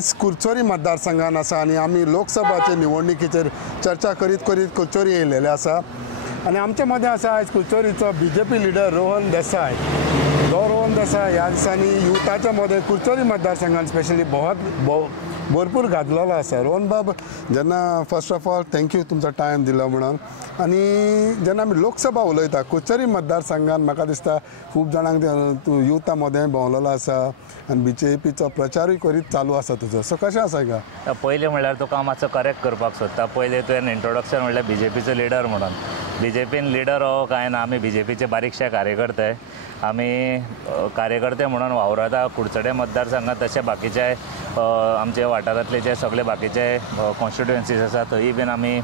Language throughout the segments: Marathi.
आयज कुरचोरी मतदारसंघान आसा आनी आमी लोकसभाचे निवडणुकीचेर चर्चा करीत करीत कुरचोरी येयलेले आसा आनी आमचे मदें आसा आयज कुरचोरीचो बीजेपी लिडर रोहन देसाय. रोहन देसाय ह्या दिसांनी युथाच्या मदें कुरचोरी मतदारसंघान स्पेशली भरपूर घातलेलो आसा. रोहन बाब, जेन्ना फर्स्ट ऑफ ऑल थँक्यू तुमचो टायम दिलो म्हणून. आनी जेन्ना आमी लोकसभा उलयता कुरचोरी मतदारसंघान म्हाका दिसता खूब जाणांक तूं युथा मदें भोंवलेलो आसा आनी बीजेपीचो प्रचारूय करीत चालू आसा तुजो. सो कशें आसा गा? पयलीं म्हणल्यार तुका मातसो करेक्ट करपाक सोदता. पयलीं तुवें इंट्रोडक्शन म्हणल्यार बीजेपीचो लिडर म्हणून. बीजेपीन लिडर हो कांय ना, आमी बीजेपीचे बारीकशे कार्यकर्ते. आमी कार्यकर्ते म्हणून वावरता कुडचडे मतदारसंघात, तशे बाकीचे आमचे वाठारांतले जे सगळे बाकीचे कॉन्स्टिट्युएन्सीज आसा थंय बीन आमी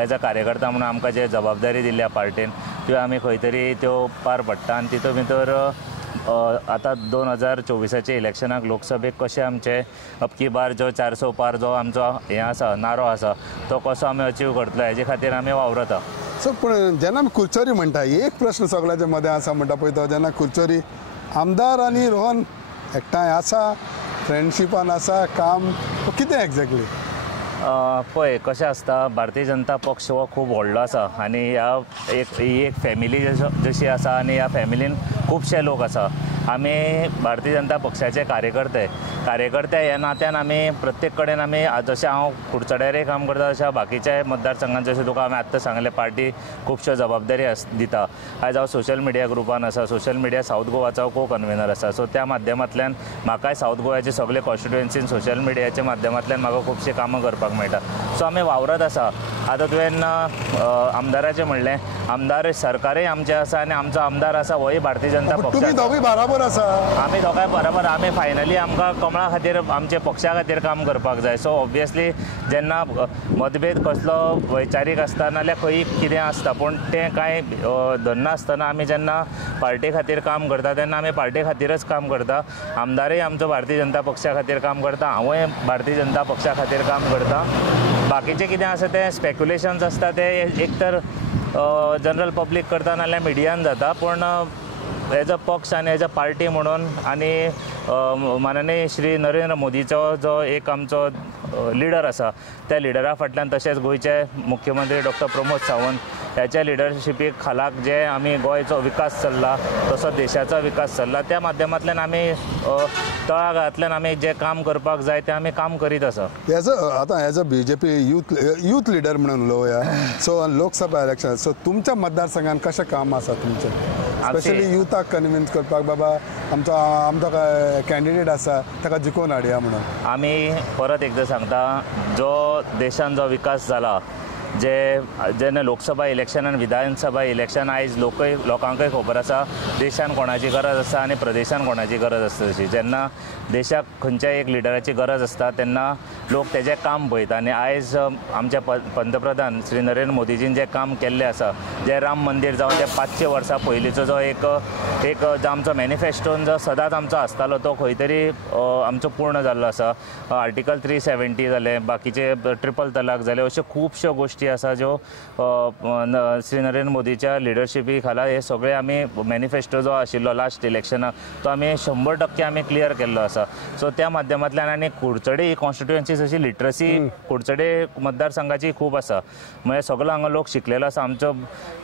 एज अ कार्यकर्ता म्हणून आमकां जे जबाबदारी दिल्या पार्टीन त्यो आमी खंय तरी त्यो पार पडटा. आनी तितूंत भितर आतां 2024चे इलेक्शनाक लोकसभेक कशें आमचे अबकी बार जो 400 पार जो आमचो हें आसा नारो आसा तो कसो आमी अचीव करतलो हेजे खातीर आमी वावरता. सो पूण जेन्ना आमी कुरचोरी म्हणटा एक प्रश्न सगळ्याच्या मदें आसा म्हणटा पळय तो, जेन्ना कुरचोरी आमदार आनी रोहन एकठांय आसा, फ्रेंडशिपान आसा, काम कितें एक्झॅक्टली? पळय कशें आसता, भारतीय जनता पक्ष हो खूब व्हडलो आसा आनी ही एक फॅमिली जशी आसा आनी ह्या फॅमिलीन खुबशे लोक आसा. आमी भारतीय जनता पक्षाचे कार्यकर्ते ह्या नात्यान आमी प्रत्येक कडेन आमी जशें हांव कुडचड्यारय काम करता तशें बाकीच्या मतदारसंघात जशें तुका हांवें आत्तां सांगलें पार्टी खुबश्यो जबाबदारी दिता. आयज हांव सोशल मिडिया ग्रुपान आसा. सोशल मिडिया साऊथ गोवाचो को कन्व्हेनर आसा. सो त्या माध्यमांतल्यान म्हाकाय साऊथ गोव्याचे सगळे कॉन्स्टिट्युएन्सीन सोशल मिडियाच्या माध्यमांतल्यान म्हाका खुबशीं कामां करपाक मेळटा. सो आमी वावरत आसा. आतां तुवें आमदाराचें म्हणलें, आमदार सरकारय आमचें आसा आनी आमचो आमदार आसा होय भारतीय जनता पक्ष. बराबर आसा. आमी दोगांय बरोबर. आमी फायनली आमकां कमळा खातीर आमचे पक्षा खातीर काम करपाक जाय. सो ऑब्वियसली जेन्ना मतभेद कसलो वैचारीक आसता नाल्यार खंय कितें आसता पूण तें कांय धरनासतना आमी जेन्ना पार्टी खातीर काम करता तेन्ना आमी पार्टी खातीरच काम करता. आमदारय आमचो भारतीय जनता पक्षा खातीर काम करता, हांवूय भारतीय जनता पक्षा खातीर काम करता. बाकीचें कितें आसा तें स्पेक्युलेशन्स आसता ते एक तर जनरल पब्लीक करता नाल्यार मिडियान जाता. पूण एज अ पक्ष आनी एज अ पार्टी म्हणून आनी माननीय श्री नरेंद्र मोदीचो जो एक आमचो लिडर आसा त्या लिडरा फाटल्यान, तशेंच गोंयचे मुख्यमंत्री डॉक्टर प्रमोद सावंत ह्याच्या लिडरशिपी खालाक जे आमी गोंयचो विकास चल्ला तसो देशाचो विकास चल्ला, त्या माध्यमांतल्यान आमी तळागाळांतल्यान आमी जे काम करपाक जाय तें आमी काम करीत आसा. आतां as a BJP youth leader म्हणून उलोवया. सो लोकसभा इलेक्शन, सो तुमच्या मतदारसंघान कशें काम आसा तुमचें, स्पेशली युथाक कन्विन्स करपाक बाबा आमचो कॅन्डिडेट आसा ताका जिखोवन हाडया म्हणून? आमी परत एकदां सांगता, जो देशान जो विकास जाला, जेन्ना लोकसभा इलेक्शन आनी विधानसभा इलेक्शन आयज लोकांकय खबर आसा देशान कोणाची गरज आसा आनी प्रदेशान कोणाची गरज आसता तशी. जेन्ना देशाक खंयच्याय एक लिडराची गरज आसता तेन्ना लोक तेजें काम पळयता. आनी आयज आमचे पंतप्रधान श्री नरेंद्र मोदीजीन जें काम केल्लें आसा, जें राम मंदीर जावन ते 500 वर्सां पयलींचो जो एक जो आमचो मॅनिफेस्टोन जो सदांच आमचो आसतालो तो खंय तरी आमचो पूर्ण जाल्लो आसा. आर्टिकल 370 जालें, बाकीचे ट्रिपल तलाक जाले, अश्यो खुबश्यो गोश्टी आसा ज्यो श्री नरेंद्र मोदीच्या लिडरशिपी खाला हे सगळे आमी मॅनिफेस्टो जो आशिल्लो लास्ट इलेक्शनाक तो आमी 100% आमी क्लियर केल्लो आसा. सो त्या माध्यमांतल्यान आनी कुडचडे ही कॉन्स्टिट्युएन्सीज अशी लिटरसी कुडचडे मतदारसंघाची खूब आसा. म्हणजे सगळो हांगा लोक शिकलेलो आसा. आमचो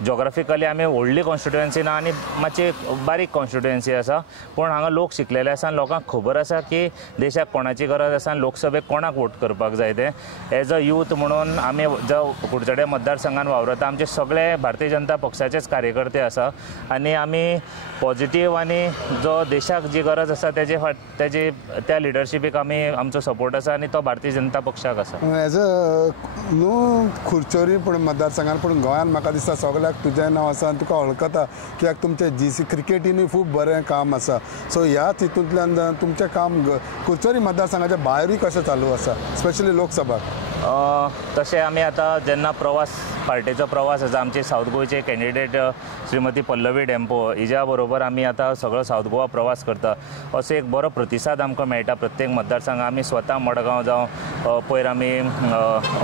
जॉग्राफिकली आमी व्हडली कॉन्स्टिट्युएन्सी ना आनी मातशी बारीक कॉन्स्टिट्युएन्सी आसा, पूण हांगा लोक शिकलेले आसा आनी लोकांक खबर आसा की देशाक कोणाची गरज आसा आनी लोकसभेक कोणाक वोट करपाक जाय ते. एज अ यूथ म्हणून आमी जो कुडचडे मतदारसंघान वावरता आमचे सगळे भारतीय जनता पक्षाचेच कार्यकर्ते आसा आनी आमी पॉझिटिव्ह आनी जो देशाक जी गरज आसा तेजी त्या लिडरशिपीक आमी आमचो सपोर्ट आसा आनी तो भारतीय जनता पक्षाक आसा. एज अ न्हू कुडचोरी पूण मतदारसंघान पूण गोंयान म्हाका दिसता सगळ्याक तुजें नांव आसा आनी तुका वळखता कित्याक तुमचे जीसी क्रिकेटीनूय खूब बरें काम आसा. सो ह्या हितूंतल्यान तुमचें काम कुडचोरी मतदारसंघाच्या भायरूय कशें चालू आसा, स्पेशली लोकसभाक? तशें आमी आतां जेन्ना प्रवास पार्टीचो प्रवास आसा आमचे साऊथ गोयचे कॅन्डिडेट श्रीमती पल्लवी डेम्पो हिच्या बरोबर आमी आतां सगळो साऊथ गोवा प्रवास करता असो एक बरो प्रतिसाद आमकां मेळटा प्रत्येक मतदारसंघात आमी स्वता मडगांव जावं पयर आमी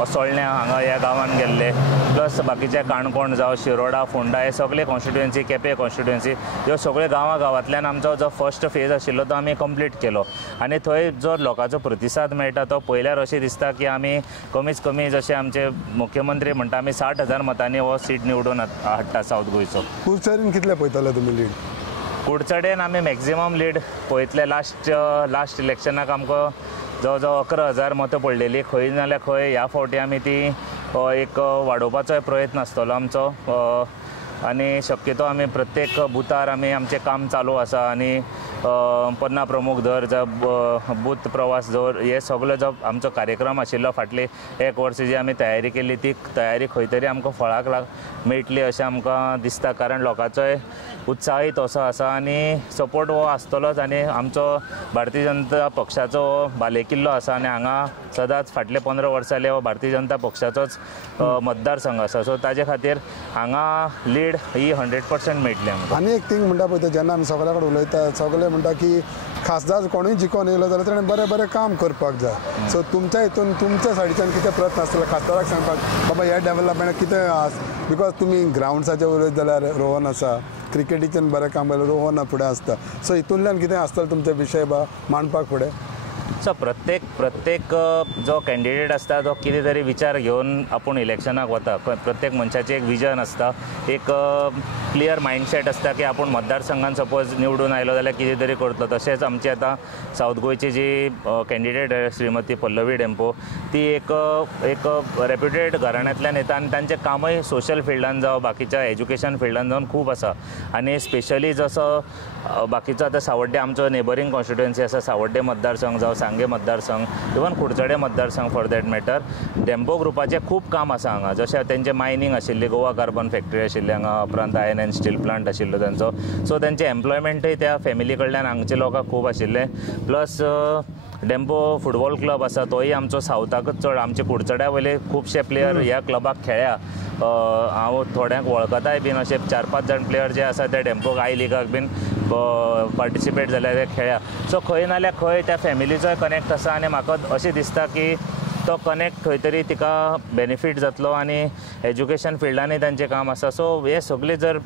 असोळण्या हांगा ह्या गांवांत गेल्ले प्लस बाकीचे काणकोण जावं शिरोडा फोंडा हे सगळे कॉन्स्टिट्युएन्सी केपें कॉन्स्टिट्युएन्सी ह्यो सगळ्यो गांवांतल्यान आमचो जो फर्स्ट फेज आशिल्लो तो आमी कंप्लीट केलो आनी थंय जो लोकांचो प्रतिसाद मेळटा तो पळयल्यार अशें दिसता की आमी कमीच कमी जशे आमचे मुख्यमंत्री म्हणटा आमी 60,000 मतांनी हो सीट निवडून हाडटा साऊथ गोंयचो. कुडचडेन कितले पळयतले तुमी लीड? कुडचडेन आमी मॅक्झिमम लीड पळयतले. लास्ट इलेक्शनाक आमकां जवळ जवळ 11,000 मतां पडलेली. खंय नाल्यार खंय ह्या फावटी आमी ती एक वाडोवपाचो प्रयत्न आसतलो आमचो आनी शक्यतो आमी प्रत्येक बुथार आमचें काम चालू आसा आनी पन्ना प्रमुख धर जावं बूथ प्रवास धर हे सगळो जो आमचो कार्यक्रम आशिल्लो फाटली 1 वर्स जी आमी तयारी केल्ली ती तयारी खंय तरी आमकां फळाक मेळटली अशें आमकां दिसता कारण लोकांचोय उत्साहीत असो आसा आनी सपोर्ट हो आसतलोच आनी आमचो भारतीय जनता पक्षाचो बालेकिल्लो आसा आनी हांगा सदांच फाटले 15 वर्सां जाले हो भारतीय जनता पक्षाचोच मतदारसंघ आसा सो ताजे खातीर हांगा लीड ही 100% मेळटली आमकां. आनी एक थिंग म्हणटा पळय जेन्ना आमी सगळ्या कडेन उलयता सगळे म्हणटा की खासदार कोणूय जिखून येयलो जाल्यार ताणें बरें बरें काम करपाक जाय. सो तुमच्या हितून तुमच्या सायडीच्यान कितें प्रयत्न आसतलो खासदाराक सांगपाक बाबा हे डेव्हलपमेंट कितें बिकॉज तुमी ग्रावंड्साचेर उलयत जाल्यार रोहन आसा क्रिकेटीच्यान बरें काम केलें रोहन फुडें आसता सो हितूंतल्यान कितें आसतलें तुमचे विशय मांडपाक फुडें? सो प्रत्येक जो कॅन्डिडेट आसता तो कितें तरी विचार घेवन आपूण इलेक्शनाक वता. प्रत्येक मनशाचें एक विजन आसता एक क्लियर मायंडसेट आसता की आपूण मतदारसंघान सपोज निवडून आयलो जाल्यार कितें तरी करतलो. तशेंच आमची आतां साऊथ गोंयची जी कॅन्डिडेट श्रीमती पल्लवी डेम्पो ती एक रेप्युटेड घराण्यांतल्यान येता आनी तांचें कामय सोशल फिल्डान जावं बाकीच्या एज्युकेशन फिल्डान जावन खूब आसा आनी स्पेशली जसो बाकीचो आतां सावड्डे आमचो नेबरींग कॉन्स्टिट्युएन्सी आसा सावड्डे मतदारसंघ जावं सांगे मतदारसंघ इवन कुडचडे मतदारसंघ फॉर दॅट मॅटर डेम्पो ग्रुपाचें खूब काम आसा हांगा जशें तेंचें मायनींग आशिल्ली गोवा कार्बन फॅक्टरी आशिल्ली हांगा उपरांत आयर्न एंड स्टील प्लांट आशिल्लो तांचो सो तेंचें एम्प्लॉयमेंटूय त्या फॅमिली कडल्यान हांगच्या लोकांक खूब आशिल्लें प्लस डेम्पो फुटबॉल क्लब आसा तोय आमचो सावथाकच चड आमचे कुडचड्या वयले खुबशे प्लेयर ह्या क्लबाक खेळ्ळ्या. हांव थोड्यांक वळखताय बीन अशे 4-5 जाण प्लेयर जे आसा ते डेम्पोक आय लिगाक बीन पार्टिसिपेट जाल्यार ते खेळ्ळ्या. सो खंय नाल्यार खंय त्या फॅमिलीचोय कनेक्ट आसा आनी म्हाका अशें दिसता की तो कनेक्ट खंय तरी तिका बेनिफीट जातलो आनी एज्युकेशन फिल्डानूय तांचें काम आसा. सो हे सगळे जर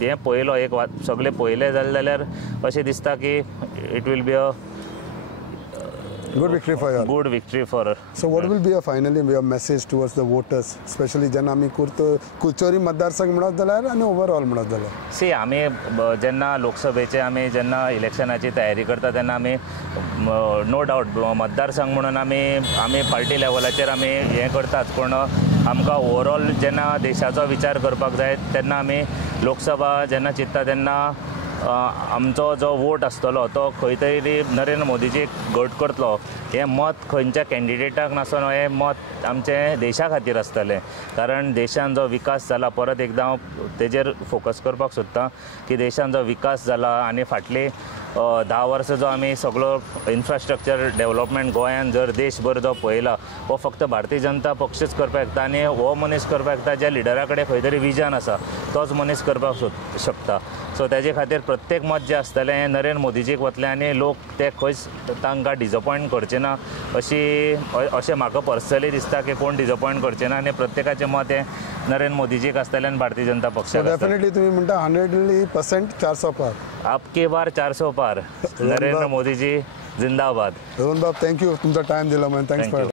हें पळयलो एक सगळे पळयले जाल्यार अशें दिसता की it will be a good victory for you. Good victory for her. So what will be finally your message towards the voters, especially जेन्ना आमी कुडचोरी मतदारसंघ म्हणत जाल्यार आनी ओवरऑल म्हणत जाल्यार? सी आमी जेन्ना लोकसभेचे आमी जेन्ना इलेक्शनाची तयारी करता तेन्ना आमी नो डावट मतदारसंघ म्हणून आमी पार्टी लेवलाचेर आमी हें करतात पूण आमकां ओवरऑल जेन्ना देशाचो विचार करपाक जाय तेन्ना आमी लोकसभा जेन्ना चिंतता तेन्ना आमचो जो वोट आसतलो तो खंय तरी नरेंद्र मोदीची घट करतलो हें मत खंयच्या कॅन्डिडेटाक नासून हें मत आमचें देशा खातीर आसतलें कारण देशान जो विकास जाला परत एकदां हांव तेजेर फोकस करपाक सोदतां की देशान जो विकास जाला आनी फाटली 10 वर्सां जो आमी सगळो इन्फ्रास्ट्रक्चर डेव्हलपमेंट गोंयान जर देशभर जो पळयला हो फक्त भारतीय जनता पक्षच करपाक शकता आनी हो मनीस करपाक शकता ज्या लिडरा कडेन खंय तरी विजन आसा तोच मनीस करपाक शकता. सो तेजे खातीर प्रत्येक मत जें आसतलें हें नरेंद्र मोदीजीक वतलें आनी लोक ते खंयच तांकां डिजपॉयंट करचे ना अशें म्हाका पर्सनली दिसता की कोण डिजपॉयंट करचे ना आनी प्रत्येकाचें मत हें नरेंद्र मोदीजीक आसतलें आनी भारतीय जनता पक्षाक. डेफिनेटली तुमी म्हणटा 100% 400 पार. आपके बार 400 पार. नरेंद्र मोदीजी जिंदाबाद. रोहन बाब थँक्यू तुमचा टायम दिला म्हणून थँक्स फॉर